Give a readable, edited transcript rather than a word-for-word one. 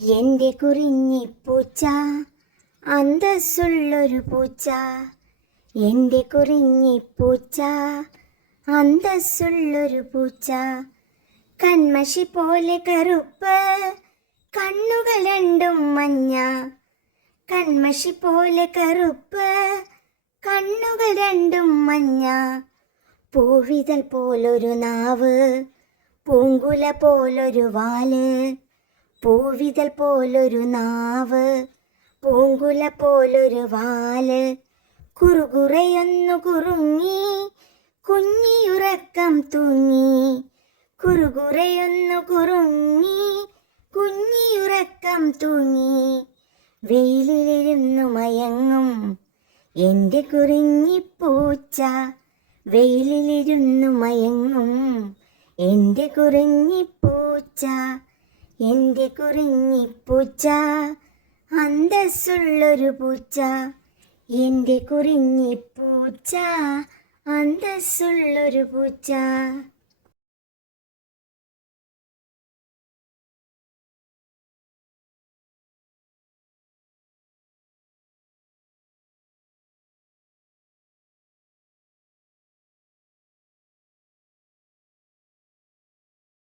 എൻ്റെ കുറിഞ്ഞിപ്പൂച്ച അന്തസ്സുള്ളൊരു പൂച്ച. എൻ്റെ കുറിഞ്ഞിപ്പൂച്ച അന്തസ്സുള്ളൊരു പൂച്ച. കൺമഷി പോലെ കറുപ്പ്, കണ്ണുകൾ രണ്ടും മഞ്ഞ. കൺമഷി പോലെ കറുപ്പ്, കണ്ണുകൾ രണ്ടും മഞ്ഞ. പൂവിതൾ പോലൊരു നാവ്, പൂങ്കുല പോലൊരു വാല്. പൂവിതൾ പോലൊരു നാവ്, പൂങ്കുല പോലൊരു വാല്. കുറുകുറയൊന്നു കുറുങ്ങി, കുഞ്ഞിയുറക്കം തൂങ്ങി. കുറുകുറയൊന്നു കുറുങ്ങി, കുഞ്ഞിയുറക്കം തൂങ്ങി. വെയിലിലിരുന്നു മയങ്ങും എൻ്റെ കുറിഞ്ഞിപ്പൂച്ച. വെയിലിലിരുന്നു മയങ്ങും എൻ്റെ കുറിഞ്ഞിപ്പൂച്ച. എൻ്റെ കുറിഞ്ഞിപ്പൂച്ച അന്തസ്സുള്ളൊരു പൂച്ച. എൻ്റെ കുറിഞ്ഞിപ്പൂച്ച അന്തസ്സുള്ളൊരു പൂച്ച.